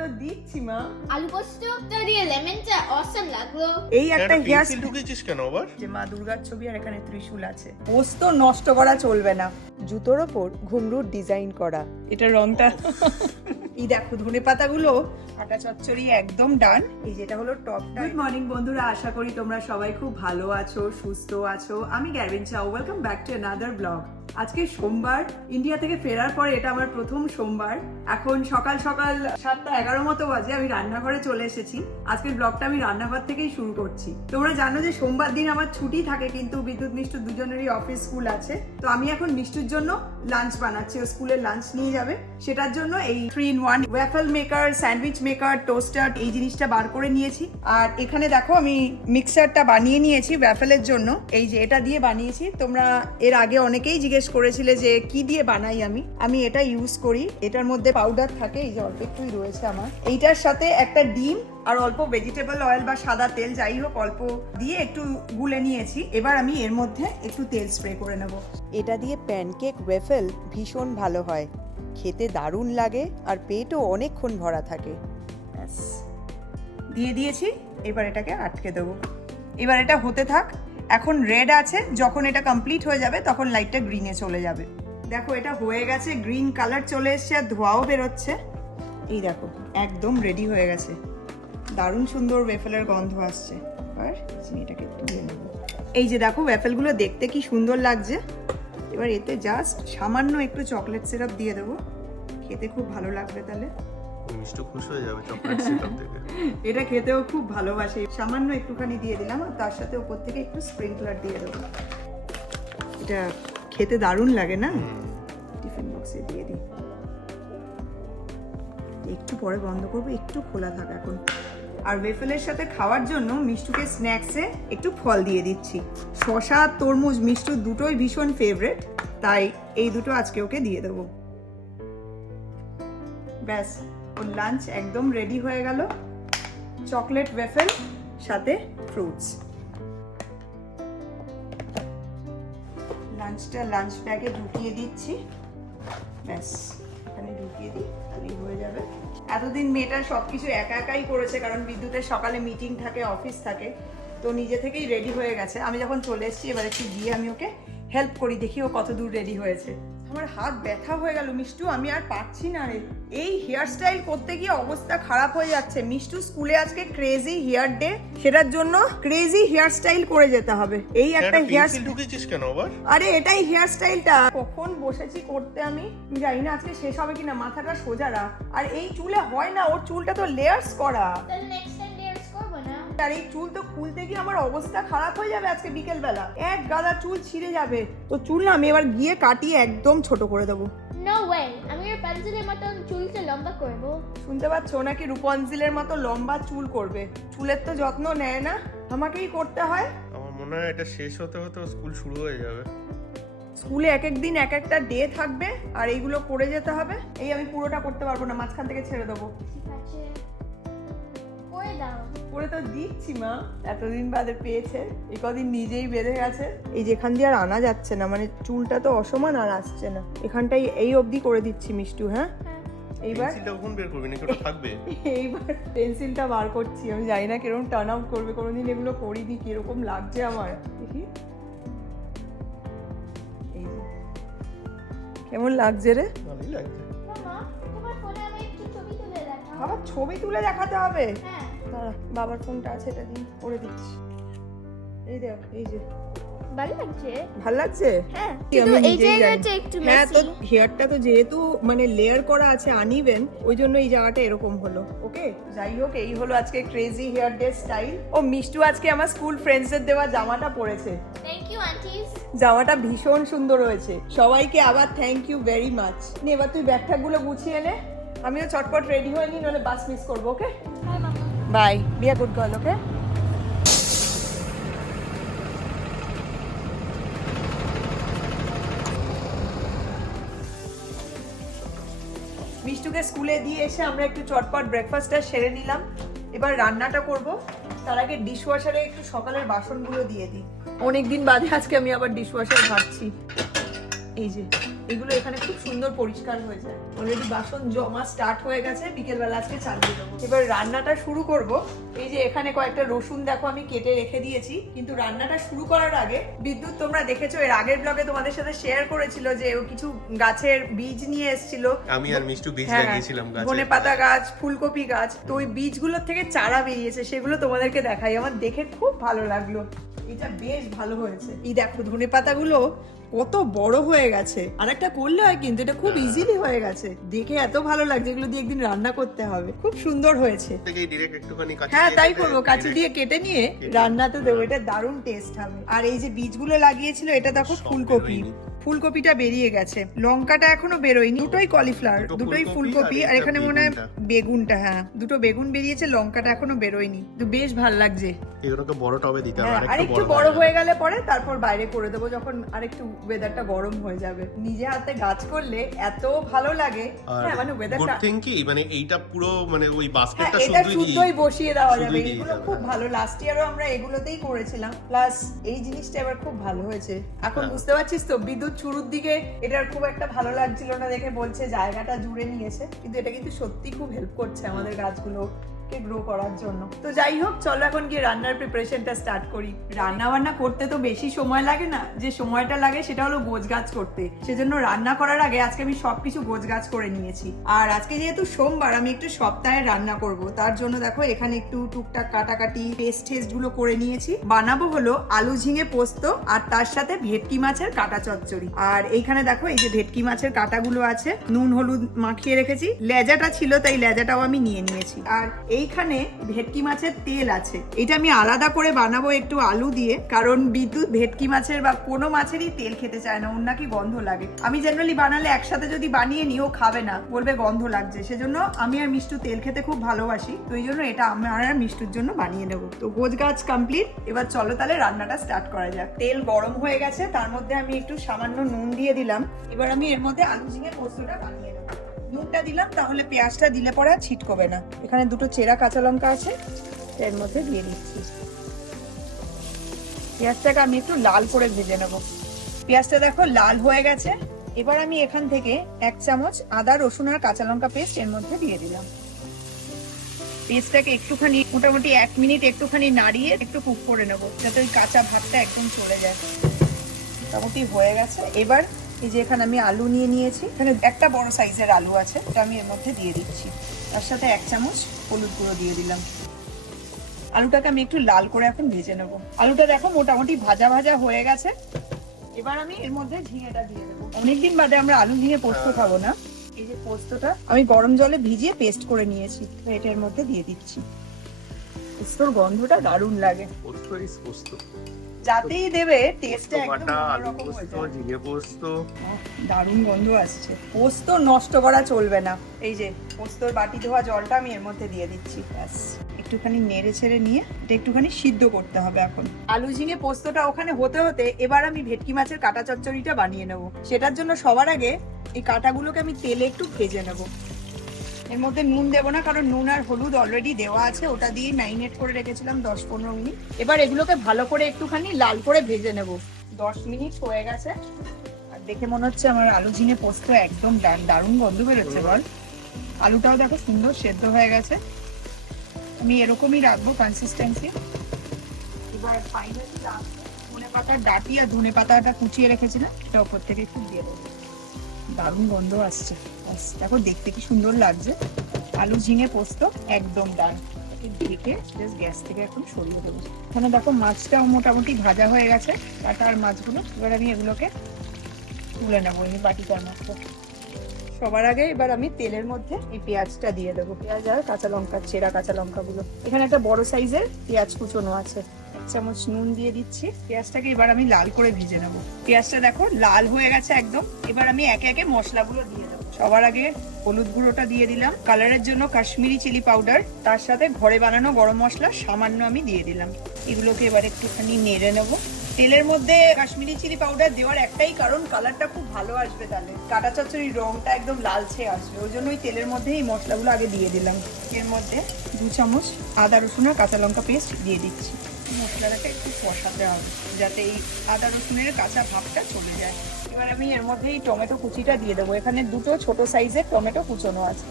তো দিচ্ছি মা। আলু পোস্তটা দিয়ে লেমনটা অসম লাগল। এই একটা হেয়ার পেন্সিল ঢুকেছিস কেন আবার? যে মা দুর্গার ছবি আর এখানে ত্রিশূল আছে। পোস্ত নষ্ট করা চলবে না। জুতোর ওপর ঘুংরুর ডিজাইন করা। এটা রংটা এই দেখো ধনে পাতাগুলো আটা চচ্চড়ি একদম ডান এই যেটা হলো টপ গুড মর্নিং বন্ধুরা। আশা করি তোমরা সবাই খুব ভালো আছো সুস্থ আছো। আমি গ্যারভিন চাও welcome back to another blog আজকে সোমবার ইন্ডিয়া থেকে ফেরার পরে এটা আমার প্রথম সোমবার। এখন সকাল সকাল সাতটা এগারো মতো বাজে আমি রান্নাঘরে চলে এসেছি। আজকের ব্লগটা আমি রান্নাঘর থেকেই শুরু করছি। তোমরা জানো যে সোমবার দিন আমার ছুটি থাকে, কিন্তু বিদ্যুৎ মিষ্টু দুজনেরই অফিস স্কুল আছে। তো আমি এখন মিষ্টুর জন্য লাঞ্চ বানাচ্ছি। ও স্কুলের লাঞ্চ নিয়ে যাবে। সেটার জন্য এই three in one waffle maker sandwich maker toaster এই জিনিসটা বার করে নিয়েছি। আর এখানে দেখো আমি মিক্সারটা বানিয়ে নিয়েছি ওয়াফেলের জন্য। এই যে এটা দিয়ে বানিয়েছি। তোমরা এর আগে অনেকেই জিজ্ঞেস করেছিলে যে কি দিয়ে বানাই আমি? আমি এটা ইউজ করি। এটার মধ্যে পাউডার থাকে এই যে অল্প একটুই রয়েছে আমার। এইটার সাথে একটা ডিম আর অল্প ভেজিটেবল অয়েল বা সাদা তেল যাই হোক অল্প দিয়ে একটু গুলে নিয়েছি। এবার আমি এর মধ্যে একটু তেল স্প্রে করে নেব। এটা দিয়ে প্যানকেক ওয়েফেল ভীষণ ভালো হয়। খেতে দারুণ লাগে আর পেটও অনেকক্ষণ ভরা থাকে। দিয়ে দিয়েছি এবার এটাকে আটকে দেবো। এবার এটা হতে থাক। এখন রেড আছে, যখন এটা কমপ্লিট হয়ে যাবে, তখন লাইটটা গ্রিনে চলে যাবে। দেখো, এটা হয়ে গেছে গ্রিন কালার চলে এসছে, আর ধোঁয়াও বেরোচ্ছে। এই দেখো, একদম রেডি হয়ে গেছে। দারুণ সুন্দর ওয়েফেলের গন্ধ আসছে। এবার নেব। এই যে দেখো ওয়েফেলগুলো দেখতে কি সুন্দর লাগছে। এবার এতে জাস্ট সামান্য একটু চকলেট সিরাপ দিয়ে দেবো। খেতে খুব ভালো লাগবে তাহলে। মিষ্টি খুশ হয়ে যাবে চকলেট সিরাপ থেকে। এটা খেতেও খুব ভালোবাসে। সামান্য একটুখানি দিয়ে দিলাম আর তার সাথে ওপর থেকে একটু স্প্রিংকলার দিয়ে দেবো। এটা খেতে দারুণ লাগে না? টিফিন বক্সে দিয়ে দিই। একটু পরে বন্ধ করব একটু খোলা থাক এখন। আর ওয়েফেলের সাথে খাওয়ার জন্য মিষ্টুকে স্ন্যাক্সে একটু ফল দিয়ে দিচ্ছি। শশা তরমুজ মিষ্টু দুটোই ভীষণ ফেভারেট তাই এই দুটো আজকে ওকে দিয়ে দেবো। ব্যাস। ওর লাঞ্চ একদম রেডি হয়ে গেল। চকলেট ওয়েফেল সাথে ফ্রুটস লাঞ্চটা লাঞ্চ ব্যাগে ঢুকিয়ে দিচ্ছি। ব্যাস, এখানে ঢুকিয়ে দিই, তাহলেই হয়ে যাবে। এতদিন মেয়েটা সব কিছু একা একাই করেছে, কারণ বিদ্যুতের সকালে মিটিং থাকে অফিস থাকে, তো নিজে থেকেই রেডি হয়ে গেছে। আমি যখন চলে এসেছি, এবার একটু গিয়ে আমি ওকে হেল্প করি, দেখি ও কত দূর রেডি হয়েছে। আমার হাত ব্যথা হয়ে গেল, মিষ্টু, আমি আর পারছি না রে। এই হেয়ার স্টাইল করতে গিয়ে অবস্থা খারাপ হয়ে যাচ্ছে। মিষ্টু স্কুলে আজকে ক্রেজি হেয়ার ডে সেটার জন্য ক্রেজি হেয়ার স্টাইল করে যেতে হবে। এই একটা হেয়ার ঢুকেছিস কেন আবার? আরে এটাই হেয়ার স্টাইলটা কখন বসেছি করতে আমি? জানি না আজকে শেষ হবে কিনা মাথাটা সোজা রাখ। আর এই চুলে হয় না ওর চুলটা তো লেয়ার্স করা। তাহলে নেক্সট আর এই চুল তো খুলতে গিয়ে আমার অবস্থা খারাপ হয়ে যাবে আজকে বিকেল বেলা এক গাদা চুল ছিঁড়ে যাবে। তো চুল না আমি এবার গিয়ে কাটিয়ে একদম ছোট করে দেবো। নো ওয়ে আমি ওর পেন্সিলের মতন চুলটা লম্বা করব। শুনতে পাচ্ছ নাকি রূপঞ্জিলের মতো লম্বা চুল করবে? চুলের তো যত্ন নেয় না। আমাকেই করতে হয়। আমার মনে হয় এটা শেষ হতে হতে স্কুল শুরু হয়ে যাবে। স্কুলে এক এক দিন এক একটা ডে থাকবে আর এইগুলো করে যেতে হবে। এই আমি পুরোটা করতে পারব না মাঝখান থেকে ছেড়ে দেবো। ঠিক আছে। করে দাও। করে তো দিচ্ছি মা। এতদিন বাদে পেয়েছে এই কদিন নিজেই বেঁধে গেছে। এই যেখান দিয়ে আর আনা যাচ্ছে না মানে চুলটা তো অসমান আর আসছে না। এখানটাই এই অবধি করে দিচ্ছি মিষ্টু হ্যাঁ? হ্যাঁ। এইবার পেন্সিলটা বের করবি নাকি? ওটা থাকবে। এইবার পেন্সিলটা বার করছি। আমি জানি না কীরকম টার্ন আউট করবে কোনোদিন এগুলো করিনি কীরকম লাগছে আমার। দেখি। কেমন লাগছে রে? ভালোই লাগছে। বাবা ছবি তুলে দেখাতে হবে? হ্যাঁ। দাঁড়া বাবার ফোনটা আছে এটা দিয়ে করে দিচ্ছি। এই দেখ এই যে। ভালো লাগছে? ভালো লাগছে? হ্যাঁ এই জায়গাটা একটু হ্যাঁ তো হেয়ারটা তো যেহেতু মানে লেয়ার করা আছে আনইভেন ওই জন্য এই জায়গাটা এরকম হলো ওকে যাই হোক এই হলো আজকে ক্রেজি হেয়ার ডে স্টাইল ও মিষ্টু আজকে আমার স্কুল ফ্রেন্ডসদের দেওয়া জামাটা পরেছে। থ্যাংক ইউ আন্টিস জামাটা ভীষণ সুন্দর হয়েছে। সবাইকে আবার থ্যাংক ইউ ভেরি মাচ নে এবার তুই ব্যাগগুলো গুছিয়ে নে। আমিও চটপট রেডি হয়ে নি নাহলে বাস মিস করব okay bye be a good girl okay মিষ্টুকে স্কুলে দিয়ে এসে আমরা একটু চটপট ব্রেকফাস্টটা সেরে নিলাম। এবার রান্নাটা করব। তার আগে ডিশওয়াশারে একটু সকালের বাসনগুলো দিয়ে দিই। অনেকদিন বাদে আজকে আমি আবার ডিশওয়াশার ঘাটছি এই যে এগুলো এখানে খুব সুন্দর পরিষ্কার হয়ে যায়। অলরেডি বাসন জমা স্টার্ট হয়ে গেছে বিকেলবেলা আজকে চালিয়ে দেবো। এবার রান্নাটা শুরু করব। এই যে এখানে কয়েকটা রসুন দেখো আমি কেটে রেখে দিয়েছি কিন্তু রান্নাটা শুরু করার আগে বিদ্যুৎ তোমরা দেখেছ এর আগের ব্লগে তোমাদের সাথে শেয়ার করেছিল যে ও কিছু গাছের বীজ নিয়ে এসেছিল। আমি আর মিষ্টু বীজ হ্যাঁ, লাগিয়েছিলাম গাছে ধনে পাতা গাছ ফুলকপি গাছ তো ওই বীজগুলোর থেকে চারা বেরিয়েছে সেগুলো তোমাদেরকে দেখাই। আমার দেখে খুব ভালো লাগল। এটা বেশ ভালো হয়েছে। এই দেখো ধনে পাতাগুলো কত বড় হয়ে গেছে। আর একটা করলে হয় কিন্তু এটা খুব ইজিলি হয়ে গেছে। দেখে এত ভালো লাগছে এগুলো দিয়ে একদিন রান্না করতে হবে। খুব সুন্দর হয়েছে। হ্যাঁ তাই করব কাছে দিয়ে কেটে নিয়ে রান্নাতে দেবো এটা দারুণ টেস্ট হবে। আর এই যে বীজগুলো লাগিয়েছিল এটা দেখো ফুলকপি। ফুলকপিটা বেরিয়ে গেছে। লঙ্কাটা এখনও বেরোয়নি। দুটোই কলিফ্লাওয়ার দুটোই ফুলকপি আর এখানে মনে হয় বেগুনটা। হ্যাঁ। দুটো বেগুন বেরিয়েছে লঙ্কাটা এখনও বেরোয়নি। তো বেশ ভালো লাগছে। এগুলোকে বড় টবে দিতে হবে হ্যাঁ আর একটু বড় হয়ে গেলে পরে তারপর বাইরে করে দেবো যখন আর একটু ওয়েদারটা গরম হয়ে যাবে। নিজে হাতে গাছ করলে এত ভালো লাগে। হ্যাঁ মানে গুড ওয়েদারটা থিং কি? মানে এইটা পুরো মানে ওই হ্যাঁ বাস্কেটটা এটা শুধু দিয়ে শুদ্ধই বসিয়ে দেওয়া যাবে। এগুলো খুব ভালো। লাস্ট ইয়ারও আমরা এগুলোতেই করেছিলাম। প্লাস এই জিনিসটা এবার খুব ভালো হয়েছে। এখন হ্যাঁ। বুঝতে পারছিস তো বিদ্যুৎ শুরুর দিকে এটার খুব একটা ভালো লাগছিল না দেখে বলছে জায়গাটা জুড়ে নিয়েছে। কিন্তু এটা কিন্তু সত্যি খুব হেল্প করছে আমাদের গাছগুলো কে গ্রো করার জন্য। তো যাই হোক, চলো এখন গিয়ে রান্নার প্রিপারেশনটা স্টার্ট করি। রান্না বান্না করতে তো বেশি সময় লাগে না, যে সময়টা লাগে সেটা হলো গোছ গাছ করতে। সেজন্য রান্না করার আগে আজকে আমি সবকিছু গোছ গাছ করে নিয়েছি। আর আজকে যেহেতু সোমবার, আমি একটু সপ্তাহে রান্না করব। তার জন্য দেখো, এখানে একটু টুকটাক কাটাকাটি পেস্ট টেস্টগুলো করে নিয়েছি। বানাবো হলো আলু ঝিঙে পোস্ত আর তার সাথে ভেটকি মাছের কাটা চচ্চড়ি। আর এইখানে দেখো, এই যে ভেটকি মাছের কাটাগুলো আছে, নুন, হলুদ মাখিয়ে রেখেছি। লেজাটা ছিল, তাই লেজাটাও আমি নিয়ে নিয়েছি। আর এইখানে ভেটকি মাছের তেল আছে। এটা আমি আলাদা করে বানাবো একটু আলু দিয়ে, কারণ বিদ্যুৎ ভেটকি মাছের বা কোনো মাছেরই তেল খেতে চায় না, ওর নাকি গন্ধ লাগে। আমি জেনারেলি বানালে একসাথে যদি বানিয়ে নিও খাবে না, বলবে গন্ধ লাগছে। সেজন্য আমি আর মিষ্টু তেল খেতে খুব ভালোবাসি, তো এই জন্য এটা আমার আর মিষ্টুর জন্য বানিয়ে নেব। তো গোজ গাছ কমপ্লিট এবার চলো তাহলে রান্নাটা স্টার্ট করা যাক। তেল গরম হয়ে গেছে, তার মধ্যে আমি একটু সামান্য নুন দিয়ে দিলাম। এবার আমি এর মধ্যে আলু ঝিঙে পোস্তটা বানিয়ে নেব। নুনটা দিলাম, তাহলে পেঁয়াজটা দিলে পরে আর ছিটকবে না। এখানে দুটো চেরা কাঁচা লঙ্কা আছে, এর মধ্যে দিয়ে দিচ্ছি। পেঁয়াজটাকে আমি একটু লাল করে ভেজে নেব। পেঁয়াজটা দেখো লাল হয়ে গেছে। এবার আমি এখান থেকে এক চামচ আদা, রসুন আর কাঁচা লঙ্কা পেস্ট এর মধ্যে দিয়ে দিলাম। পেস্টটাকে একটুখানি, মোটামুটি এক মিনিট একটুখানি নাড়িয়ে একটু কুক করে নেব, যাতে ওই কাঁচা ভাতটা একদম চলে যায়। মোটামুটি হয়ে গেছে। এবার এই যে এখানে আমি আলু নিয়ে নিয়েছি। এখানে একটা বড় সাইজের আলু আছে ওটা আমি এর মধ্যে দিয়ে দিচ্ছি। তার সাথে এক চামচ হলুদ গুঁড়ো দিয়ে দিলাম। আলুটাকে আমি একটু লাল করে এখন ভেজে নেব। আলুটা দেখো মোটামুটি ভাজা ভাজা হয়ে গেছে। এবার আমি এর মধ্যে ঝিঙেটা দিয়ে দেবো। অনেকদিন বাদে আমরা আলু ঝিঙে পোস্ত খাব না। এই যে পোস্তটা আমি গরম জলে ভিজিয়ে পেস্ট করে নিয়েছি। এটা এর মধ্যে দিয়ে দিচ্ছি। পোস্তর গন্ধটা দারুণ লাগে। পোস্ত। যাতেই দেবে টেস্টটা একদম অন্যরকম হয়ে পোস্ত দারুণ গন্ধ আসছে। পোস্ত নষ্ট করা চলবে না। এই যে পোস্তর বাটি ধোয়া জলটা আমি এর মধ্যে দিয়ে দিচ্ছি। ব্যাস একটুখানি নেড়ে ছেড়ে নিয়ে এটা একটুখানি সিদ্ধ করতে হবে এখন। আলু ঝিঙে পোস্তটা ওখানে হতে হতে এবার আমি ভেটকি মাছের কাটা চচ্চড়িটা বানিয়ে নেব। সেটার জন্য সবার আগে এই কাটাগুলোকে আমি তেলে একটু ভেজে নেব। এর মধ্যে নুন দেবো না, কারণ নুন আর হলুদ অলরেডি দেওয়া আছে, ওটা দিয়ে ম্যারিনেট করে রেখেছিলাম দশ পনেরো মিনিট। এবার এগুলোকে ভালো করে একটুখানি লাল করে ভেজে নেব। দশ মিনিট হয়ে গেছে। আর দেখে মনে হচ্ছে আমার আলু ঝিঙে পোস্ত একদম দারুণ গন্ধ বেরোচ্ছে, বল। আলুটাও দেখো সুন্দর সেদ্ধ হয়ে গেছে। আমি এরকমই রাখব কনসিস্টেন্সি এবার ফাইনালি ধনে পাতার ডাটি আর ধনে পাতাটা কুচিয়ে রেখেছিলাম এটা ওপর থেকে একটু দিয়ে দেবো। দারুণ গন্ধ আসছে। ব্যাস, দেখো দেখতে কি সুন্দর লাগছে। আলু ঝিঙে পোস্ত একদম ডান। ঢেকে জাস্ট গ্যাস থেকে এখন সরিয়ে দেবো। এখানে দেখো মাছটাও মোটামুটি ভাজা হয়ে গেছে। কাটা আর মাছগুলো এবার আমি এগুলোকে তুলে নেব এই বাটিটার মধ্যে। সবার আগে এবার আমি তেলের মধ্যে এই পেঁয়াজটা দিয়ে দেবো। পেঁয়াজ আর কাঁচা লঙ্কা চেরা কাঁচা লঙ্কাগুলো। এখানে একটা বড় সাইজের পেঁয়াজ কুচোনো আছে। চামচ নুন দিয়ে দিচ্ছি। পেঁয়াজটাকে এবার আমি লাল করে ভেজে নেব। পেঁয়াজটা দেখো, লাল হয়ে গেছে একদম। এবার আমি একে একে মশলাগুলো দিয়ে দেবো। সবার আগে হলুদ গুঁড়োটা দিয়ে দিলাম। কালারের জন্য কাশ্মীরি চিলি পাউডার। তার সাথে ঘরে বানানো গরম মশলা সামান্য আমি দিয়ে দিলাম। এগুলোকে এবার একটুখানি নেড়ে নেব। তেলের মধ্যে কাশ্মীরি চিলি পাউডার দেওয়ার একটাই কারণ, কালারটা খুব ভালো আসবে তাহলে। কাটা চচ্চড়ির রংটা একদম লালচে আসবে। ওই জন্য ওই তেলের মধ্যে এই মশলাগুলো আগে দিয়ে দিলাম। এর মধ্যে দু চামচ আদা রসুন আর কাঁচা লঙ্কা পেস্ট দিয়ে দিচ্ছি। মশলাটাকে একটু কষাতে হবে যাতে এই আদা রসুনের কাঁচা ভাবটা চলে যায়। এবার আমি এর মধ্যে এই টমেটো কুচিটা দিয়ে দেবো। এখানে দুটো ছোট সাইজের টমেটো কুচোনো আছে।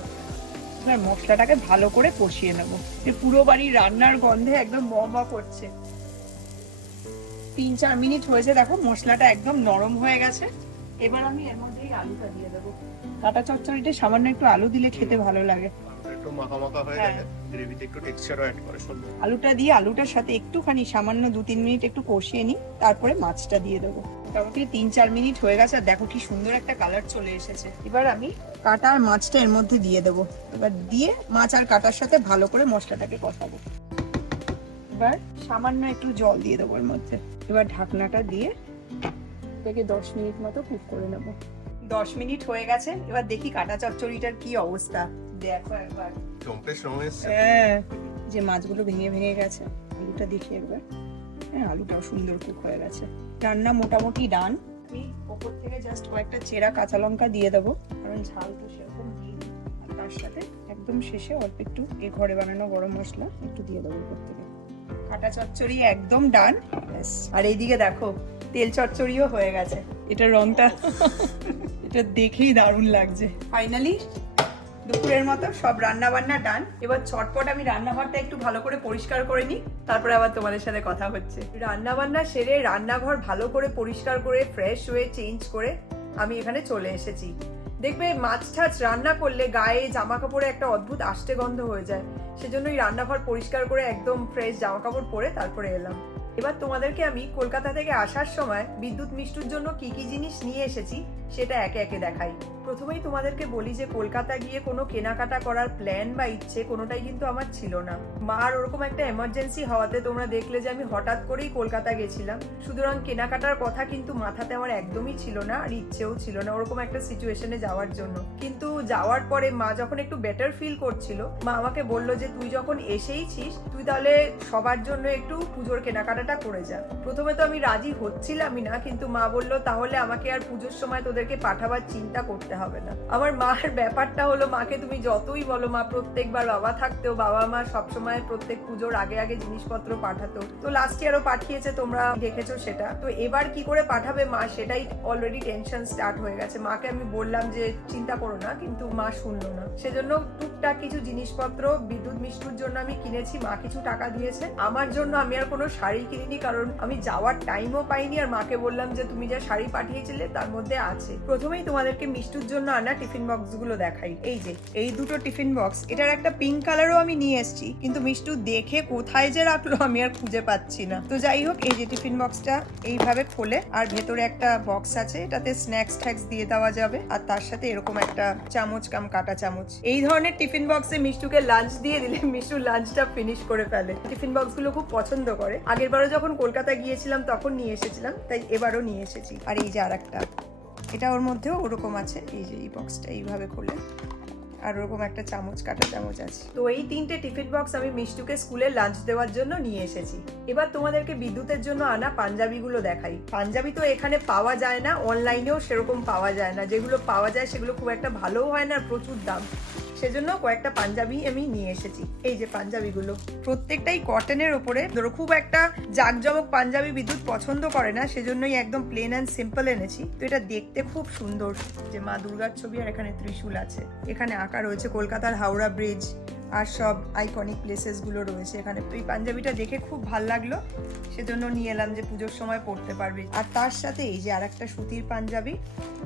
এবার মশলাটাকে ভালো করে কষিয়ে নেব। যে পুরো বাড়ি রান্নার গন্ধে একদম মমা করছে। তিন চার মিনিট হয়েছে দেখো মশলাটা একদম নরম হয়ে গেছে। এবার আমি এর মধ্যে এই আলুটা দিয়ে দেবো। কাটা চচ্চড়িতে সামান্য একটু আলু দিলে খেতে ভালো লাগে। একটু মাখা মাখা হয়ে। হ্যাঁ। গ্রেভিতে একটু টেক্সচারও অ্যাড করে সুন্দর আলুটা দিয়ে আলুটার সাথে একটুখানি সামান্য দু তিন মিনিট একটু কষিয়ে নিই, তারপরে মাছটা দিয়ে দেবো। মোটামুটি তিন চার মিনিট হয়ে গেছে, আর দেখো কি সুন্দর একটা কালার চলে এসেছে। এবার আমি কাটা আর মাছটা এর মধ্যে দিয়ে দেবো। এবার দিয়ে মাছ আর কাটার সাথে ভালো করে মশলাটাকে কষাবো। এবার সামান্য একটু জল দিয়ে দেবো এর মধ্যে। এবার ঢাকনাটা দিয়ে এটাকে দশ মিনিট মতো কুক করে নেব। দশ মিনিট হয়ে গেছে, এবার দেখি কাটা চচ্চড়িটার কি অবস্থা। দেখো একবার। চম্পের সময় এসছে। হ্যাঁ যে মাছগুলো ভেঙে ভেঙে গেছে আলুটা দেখি একবার। হ্যাঁ আলুটাও সুন্দর কুক হয়ে গেছে। রান্না মোটামুটি ডান আমি ওপর থেকে জাস্ট কয়েকটা চেরা কাঁচা লঙ্কা দিয়ে দেবো কারণ ঝাল তো সেরকম আর তার সাথে একদম শেষে অল্প একটু এ ঘরে বানানো গরম মশলা একটু দিয়ে দেবো উপর থেকে। কাটা চচ্চড়ি একদম ডান আর এইদিকে দেখো তেল চচ্চড়িও হয়ে গেছে। এটা রংটা এটা দেখেই দারুণ লাগছে। ফাইনালি দুপুরের মতো সব রান্না বান্না ডান এবার চটপট আমি রান্নাঘরটা একটু ভালো করে পরিষ্কার করে নিই। তারপরে আবার তোমাদের সাথে কথা হচ্ছে। রান্না বান্না সেরে রান্নাঘর ভালো করে পরিষ্কার করে ফ্রেশ হয়ে চেঞ্জ করে আমি এখানে চলে এসেছি। দেখবে মাছ টাছ রান্না করলে গায়ে জামা কাপড়ে একটা অদ্ভুত আষ্টে গন্ধ হয়ে যায়। সেজন্যই রান্নাঘর পরিষ্কার করে একদম ফ্রেশ জামা কাপড় পরে তারপরে এলাম। এবার তোমাদেরকে আমি কলকাতা থেকে আসার সময় বিদ্যুৎ মিষ্টুর জন্য কি কি জিনিস নিয়ে এসেছি সেটা একে একে দেখাই। প্রথমেই তোমাদেরকে বলি যে কলকাতা গিয়ে কোনো কেনাকাটা করার প্ল্যান বা ইচ্ছে কোনোটাই কিন্তু আমার ছিল না। মার ওরকম একটা এমার্জেন্সি হওয়াতে তোমরা দেখলে যে আমি হঠাৎ করেই কলকাতা গেছিলাম। সুতরাং কেনাকাটার কথা কিন্তু মাথাতে আমার একদমই ছিল না আর ইচ্ছেও ছিল না ওরকম একটা সিচুয়েশনে যাওয়ার জন্য। কিন্তু যাওয়ার পরে মা যখন একটু বেটার ফিল করছিল, মা আমাকে বলল যে তুই যখন এসেইছিস, তুই তাহলে সবার জন্য একটু পুজোর কেনাকাটাটা করে যা। প্রথমে তো আমি রাজি হচ্ছিলামই না, কিন্তু মা বলল তাহলে আমাকে আর পুজোর সময় তোদেরকে পাঠাবার চিন্তা করতে হবে না। আমার মার ব্যাপারটা হলো, মাকে তুমি যতই বলো, মা প্রত্যেকবার বাবা থাকতেও বাবা মা সবসময় প্রত্যেক পুজোর আগে আগে জিনিসপত্র পাঠাতো। তো লাস্ট ইয়ারও পাঠিয়েছে, তোমরা দেখেছ সেটা। তো এবার কি করে পাঠাবে মা, সেটাই অলরেডি টেনশন স্টার্ট হয়ে গেছে। মাকে আমি বললাম যে, চিন্তা করো না, কিন্তু মা শুনলো না। সেজন্য টুকটাক কিছু জিনিসপত্র, বিদ্যুৎ মিষ্টুর জন্য আমি কিনেছি, মা কিছু টাকা দিয়েছে। আমার জন্য আমি আর কোনো শাড়ি কিনিনি, কারণ আমি যাওয়ার টাইমও পাইনি। আর মাকে বললাম যে, তুমি যা শাড়ি পাঠিয়েছিলে, তার মধ্যে আছে। প্রথমেই তোমাদেরকে মিষ্টুর জন্য আনা টিফিন বক্সগুলো দেখাই। এই যে, এই দুটো টিফিন বক্স। এটার একটা পিঙ্ক কালারও আমি নিয়ে এসেছি, কিন্তু মিষ্টু দেখে কোথায় যে রাখল আমি আর খুঁজে পাচ্ছি না। তো যাই হোক, এই যে টিফিন বক্সটা এইভাবে খোলে, আর ভেতরে একটা বক্স আছে, এটাতে স্ন্যাক্স ট্যাক্স দিয়ে দেওয়া যাবে, আর তার সাথে এরকম একটা চামচ, কাম, কাটা চামচ। এই ধরনের টিফিন বক্সে মিষ্টুকে লাঞ্চ দিয়ে দিলে মিষ্টু লাঞ্চটা ফিনিশ করে ফেলে। টিফিন বক্সগুলো খুব পছন্দ করে। আগের বারও যখন কলকাতা গিয়েছিলাম, তখন নিয়ে এসেছিলাম, তাই এবারও নিয়ে এসেছি। আর এই যে আর একটা এটা ওর মধ্যেও ওরকম আছে। এই যে, এই বক্সটা এইভাবে খোলে। আর ওরকম একটা চামচ, কাটা চামচ আছে। তো এই তিনটে টিফিন বক্স আমি মিষ্টুকে স্কুলে লাঞ্চ দেওয়ার জন্য নিয়ে এসেছি। এবার তোমাদেরকে বিদ্যুতের জন্য আনা পাঞ্জাবিগুলো দেখাই। পাঞ্জাবি তো এখানে পাওয়া যায় না অনলাইনেও সেরকম পাওয়া যায় না। যেগুলো পাওয়া যায় সেগুলো খুব একটা ভালোও হয় না, প্রচুর দাম। সেজন্য কয়েকটা পাঞ্জাবি আমি নিয়ে এসেছি। এই যে পাঞ্জাবিগুলো, প্রত্যেকটাই কটনের ওপরে। ধরো, খুব একটা জাকজমক পাঞ্জাবি বিদ্যুৎ পছন্দ করে না, সেজন্যই একদম প্লেন অ্যান্ড সিম্পল এনেছি। তো এটা দেখতে খুব সুন্দর। যে মা দুর্গার ছবি আর এখানে ত্রিশূল আছে। এখানে আঁকা রয়েছে কলকাতার হাওড়া ব্রিজ আর সব আইকনিক প্লেসেসগুলো রয়েছে। এখানে এই পাঞ্জাবিটা দেখে খুব ভালো লাগল। সেজন্য নিয়ে এলাম যে পুজোর সময় পরতে পারবে। আর তার সাথে এই যে আর একটা সুতির পাঞ্জাবি,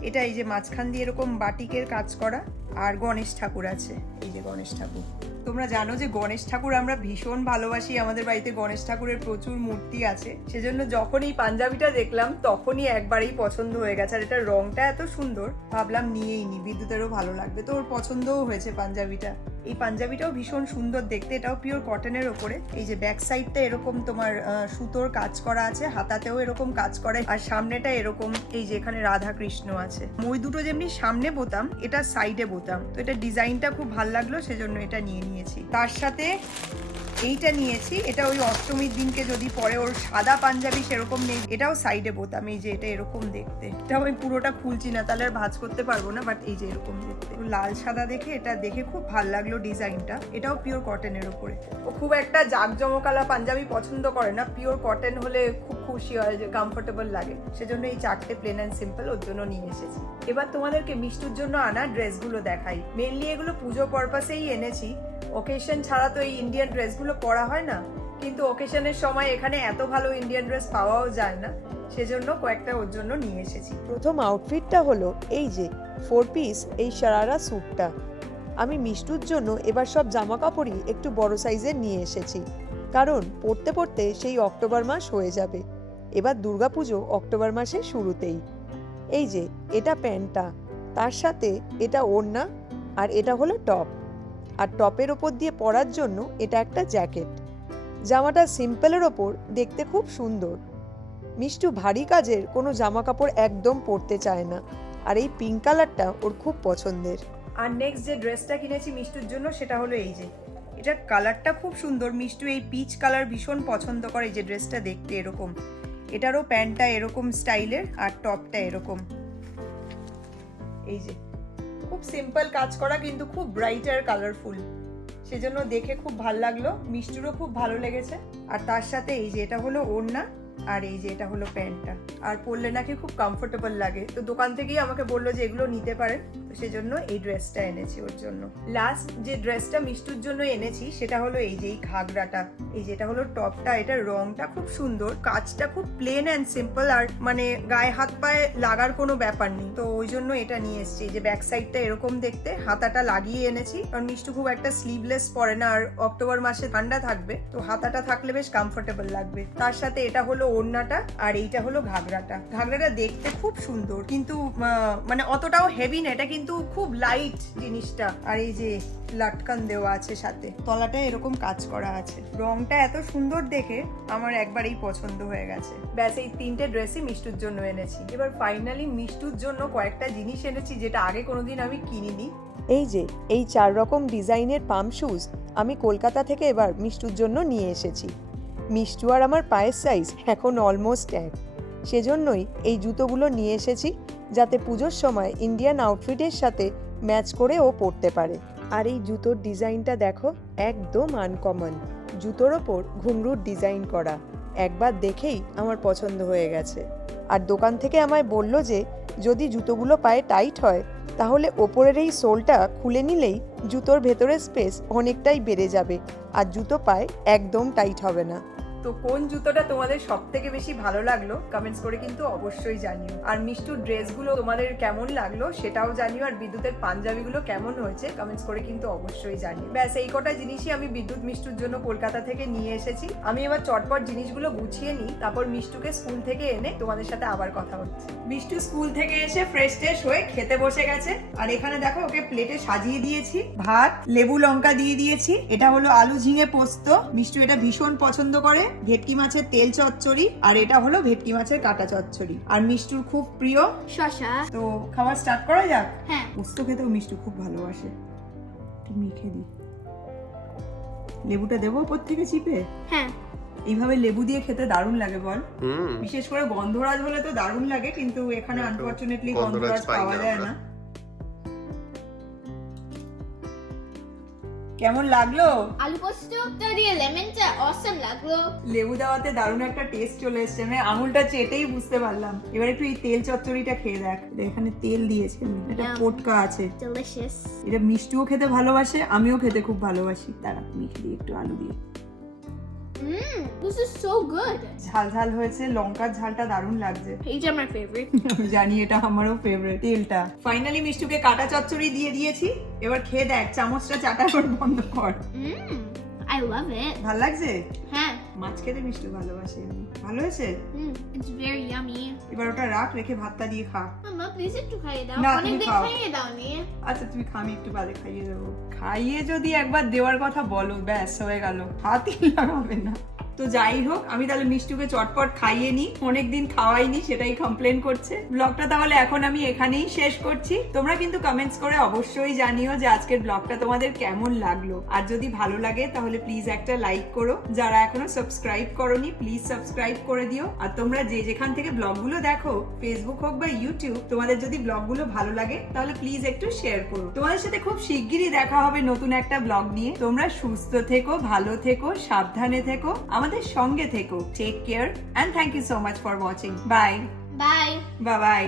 এটা এই যে মাঝখান দিয়ে এরকম বাটিকের কাজ করা, আর গণেশ ঠাকুর আছে। এই যে গণেশ ঠাকুর। তোমরা জানো যে গণেশ ঠাকুর আমরা ভীষণ ভালোবাসি। আমাদের বাড়িতে গণেশ ঠাকুরের প্রচুর মূর্তি আছে। সেজন্য যখন এই পাঞ্জাবিটা দেখলাম, তখনই একবারেই পছন্দ হয়ে গেছে। আর এটার রংটা এত সুন্দর, ভাবলাম নিয়েই নি। বিদ্যুতেরও ভালো লাগবে। তো ওর পছন্দও হয়েছে পাঞ্জাবিটা। এই পাঞ্জাবিটাও ভীষণ সুন্দর দেখতে, এটাও পিওর কটনের ওপরে। এই যে ব্যাক সাইডটা এরকম তোমার সুতোর কাজ করা আছে, হাতাতেও এরকম কাজ করে, আর সামনেটা এরকম, এই যে এখানে রাধা কৃষ্ণ আছে। মই দুটো যেমনি সামনে বোতাম, এটা সাইডে বোতাম। তো এটা ডিজাইনটা খুব ভালো লাগল, সেজন্য এটা নিয়ে নিয়েছি। তার সাথে এইটা নিয়েছি। এটা ওই অষ্টমীর দিনকে যদি পরে ওর সাদা পাঞ্জাবি সেরকম নেই, এটাও সাইডে বোতাম এই যে এটা এরকম দেখতে। এটা আমি পুরোটা খুলছি না, তাহলে আর ভাজ করতে পারব না বাট এই যে এরকম দেখতে। লাল সাদা দেখে এটা দেখে খুব ভালো লাগল ডিজাইনটা। এটাও পিওর কটনের উপরে। ও খুব একটা জাকজমকালা পাঞ্জাবি পছন্দ করে না পিওর কটন হলে খুব খুশি হয়, যে কমফোর্টেবল লাগে। সেজন্য এই চারটে প্লেন অ্যান্ড সিম্পল ওর জন্য নিয়ে এসেছি। এবার তোমাদেরকে মিষ্টুর জন্য আনা ড্রেসগুলো দেখাই। মেনলি এগুলো পুজো পারপাসেই এনেছি। ওকেশন ছাড়া তো এই ইন্ডিয়ান ড্রেসগুলো পরা হয় না। কিন্তু ওকেশনের সময় এখানে এত ভালো ইন্ডিয়ান ড্রেস পাওয়াও যায় না। সেজন্য কয়েকটা ওর জন্য নিয়ে এসেছি। প্রথম আউটফিটটা হলো এই যে ফোর পিস এই সারারা স্যুটটা আমি মিষ্টুর জন্য এবার সব জামা কাপড়ই একটু বড় সাইজের নিয়ে এসেছি। কারণ পড়তে পড়তে সেই অক্টোবর মাস হয়ে যাবে। এবার দুর্গাপুজো অক্টোবর মাসের শুরুতেই। এই যে, এটা প্যান্টটা। তার সাথে এটা ওড়না আর এটা হলো টপ আর টপের ওপর দিয়ে পরার জন্য এটা একটা জ্যাকেট। জামাটা সিম্পলের ওপর দেখতে খুব সুন্দর। মিষ্টু ভারী কাজের কোনো জামা কাপড় একদম পরতে চায় না, আর এই পিঙ্ক কালারটা ওর খুব পছন্দের। আর নেক্সট যে ড্রেসটা কিনেছি মিষ্টুর জন্য সেটা হলো এই যে, এটার কালারটা খুব সুন্দর। মিষ্টু এই পিচ কালার ভীষণ পছন্দ করে যে ড্রেসটা দেখতে এরকম। এটারও প্যান্টটা এরকম স্টাইলের আর টপটা এরকম। এই যে খুব সিম্পল কাজ করা, কিন্তু খুব ব্রাইট আর কালারফুল সেজন্য দেখে খুব ভালো লাগল। মিষ্টিরও খুব ভালো লেগেছে। আর তার সাথে এই যে এটা হলো ওড়না, আর এই যে এটা হলো প্যান্টটা। আর পরলে নাকি খুব কমফোর্টেবল লাগে। তো দোকান থেকেই আমাকে বলল যে এগুলো নিতে পারেন। সেজন্য এই ড্রেসটা এনেছি ওর জন্য। লাস্ট যে ড্রেসটা মিষ্টুর জন্য এনেছি, সেটা হলো এই যে এই ঘাগরাটা। এই যেটা হলো টপটা এটার রংটা খুব সুন্দর, কাজটা খুব প্লেন অ্যান্ড সিম্পল আর মানে গায়ে হাত পায়ে লাগার কোনো ব্যাপার নেই। তো ওই জন্য এটা নিয়ে এসেছি। যে ব্যাক সাইডটা এরকম দেখতে, হাতাটা লাগিয়ে এনেছি। কারণ মিষ্টু খুব একটা স্লিভলেস পরে না, আর অক্টোবর মাসে ঠান্ডা থাকবে, তো হাতাটা থাকলে বেশ কমফোর্টেবল লাগবে। তার সাথে এটা হলো ওড়নাটা, আর এইটা হলো ঘাগরাটা। ঘাগরাটা দেখতে খুব সুন্দর, কিন্তু মানে অতটাও হেভি না, এটা কিন্তু খুব লাইট জিনিসটা। আর এই যে লাটকান দেওয়া আছে সাথে, তলাটা এরকম কাজ করা আছে। রংটা এত সুন্দর দেখে আমার একবারেই পছন্দ হয়ে গেছে। ব্যাস, এই তিনটে ড্রেসই মিষ্টুর জন্য এনেছি। এবার ফাইনালি মিষ্টুর জন্য কয়েকটা জিনিস এনেছি যেটা আগে কোনোদিন আমি কিনিনি। এই যে, এই চার রকম ডিজাইনের পাম শুজ আমি কলকাতা থেকে এবার মিষ্টুর জন্য নিয়ে এসেছি। মিষ্টু আর আমার পায়ের সাইজ এখন অলমোস্ট এক। সেজন্যই এই জুতোগুলো নিয়ে এসেছি যাতে পুজোর সময় ইন্ডিয়ান আউটফিটের সাথে ম্যাচ করে ও পরতে পারে। আর এই জুতোর ডিজাইনটা দেখো, একদম আনকমন জুতোর ওপর ঘুংরুর ডিজাইন করা। একবার দেখেই আমার পছন্দ হয়ে গেছে। আর দোকান থেকে আমায় বলল যে, যদি জুতোগুলো পায়ে টাইট হয়, তাহলে ওপরের এই সোলটা খুলে নিলেই জুতোর ভেতরের স্পেস অনেকটাই বেড়ে যাবে। আর জুতো পায়ে একদম টাইট হবে না। তো কোন জুতোটা তোমাদের সব থেকে বেশি ভালো লাগল কমেন্টস করে কিন্তু অবশ্যই জানিও। আর মিষ্টুর ড্রেসগুলো তোমাদের কেমন লাগল সেটাও জানিও, আর বিদ্যুতের পাঞ্জাবিগুলো কেমন হয়েছে কমেন্টস করে কিন্তু অবশ্যই জানিও। ব্যাস, এই কটা জিনিসই আমি বিদ্যুৎ মিষ্টুর জন্য কলকাতা থেকে নিয়ে এসেছি। আমি এবার চটপট জিনিসগুলো গুছিয়ে নিই, তারপর মিষ্টুকে স্কুল থেকে এনে তোমাদের সাথে আবার কথা হচ্ছে মিষ্টু স্কুল থেকে এসে ফ্রেশ ট্রেশ হয়ে খেতে বসে গেছে। আর এখানে দেখো, ওকে প্লেটে সাজিয়ে দিয়েছি। ভাত, লেবু, লঙ্কা দিয়ে দিয়েছি। এটা হলো আলু ঝিঙে পোস্ত। মিষ্টু এটা ভীষণ পছন্দ করে। ভেটকি মাছের তেল চচ্চড়ি আর এটা হলো ভেটকি মাছের কাটা চচ্চড়ি। আর মিষ্টুর খুব প্রিয়। শশা। তো খাবার স্টার্ট করা যাক? হ্যাঁ। পোস্ত খেতেও মিষ্টু খুব ভালোবাসে। একটু মেখে দিই। লেবুটা দেবো ওপর থেকে চিপে? হ্যাঁ। এইভাবে লেবু দিয়ে খেতে দারুণ লাগে বল। বিশেষ করে গন্ধরাজ হলে তো দারুণ লাগে কিন্তু এখানে। আনফরচুনেটলি গন্ধরাজ গন্ধরাজ পাওয়া যায় না। কেমন লাগল? আলু পোস্তটা দিয়ে লেমনটা অসম লাগল। লেবু দেওয়াতে দারুণ একটা টেস্ট চলে এসেছে। মানে আঙুলটা চেটেই বুঝতে পারলাম। এবার একটু এই তেল চচ্চড়িটা খেয়ে দেখ। এখানে তেল দিয়েছে। এটা. পোটকা আছে। এটা মিষ্টিও খেতে ভালোবাসে আমিও খেতে খুব ভালোবাসি। তারা মিষ্টি দিয়ে একটু আলু দিয়ে। This is so good. ঝাল ঝাল হয়েছে লঙ্কার ঝালটা দারুণ লাগছে। এই যে ফেভারিট favorite. আমি জানি এটা আমারও ফেভারিট তেলটা। ফাইনালি মিষ্টুকে কাটা চচ্চড়ি দিয়ে দিয়েছি। এবার খেয়ে দেখ চামচটা চাটা করে বন্ধ কর। Mmm I love it. ভালো লাগছে? হ্যাঁ মাছ খেতে মিষ্টি ভালোবাসে আমি। ভালো হয়েছে? very এবার ওটা রাখ রেখে ভাতটা দিয়ে খা। মামা প্লিজ একটু খাইয়ে দাও। অনেক তুমি দিন খাও। আচ্ছা তুমি খামি একটু বাদে খাইয়ে দেবো। খাইয়ে যদি একবার দেওয়ার কথা বলো ব্যাস হয়ে গেল। হাতই লাগাবে না। তো যাই হোক, আমি তাহলে মিষ্টুকে চটপট খাইয়ে নি অনেকদিন খাওয়াইনি, সেটাই কমপ্লেন করছে। ব্লগটা তাহলে এখন আমি এখানেই শেষ করছি। তোমরা কিন্তু কমেন্টস করে অবশ্যই জানিও যে আজকের ব্লগটা তোমাদের কেমন লাগল। আর যদি ভালো লাগে, তাহলে প্লিজ একটা লাইক করো। যারা এখনও সাবস্ক্রাইব করনি প্লিজ সাবস্ক্রাইব করে দিও। আর তোমরা যে যেখান থেকে ব্লগগুলো দেখো ফেসবুক হোক বা ইউটিউব তোমাদের যদি ব্লগগুলো ভালো লাগে, তাহলে প্লিজ একটু শেয়ার করো। তোমাদের সাথে খুব শিগগিরই দেখা হবে নতুন একটা ব্লগ নিয়ে। তোমরা সুস্থ থেকো, ভালো থেকো, সাবধানে থেকো। আমাদের সঙ্গে থেকো। Take care and thank you so much for watching bye bye bye bye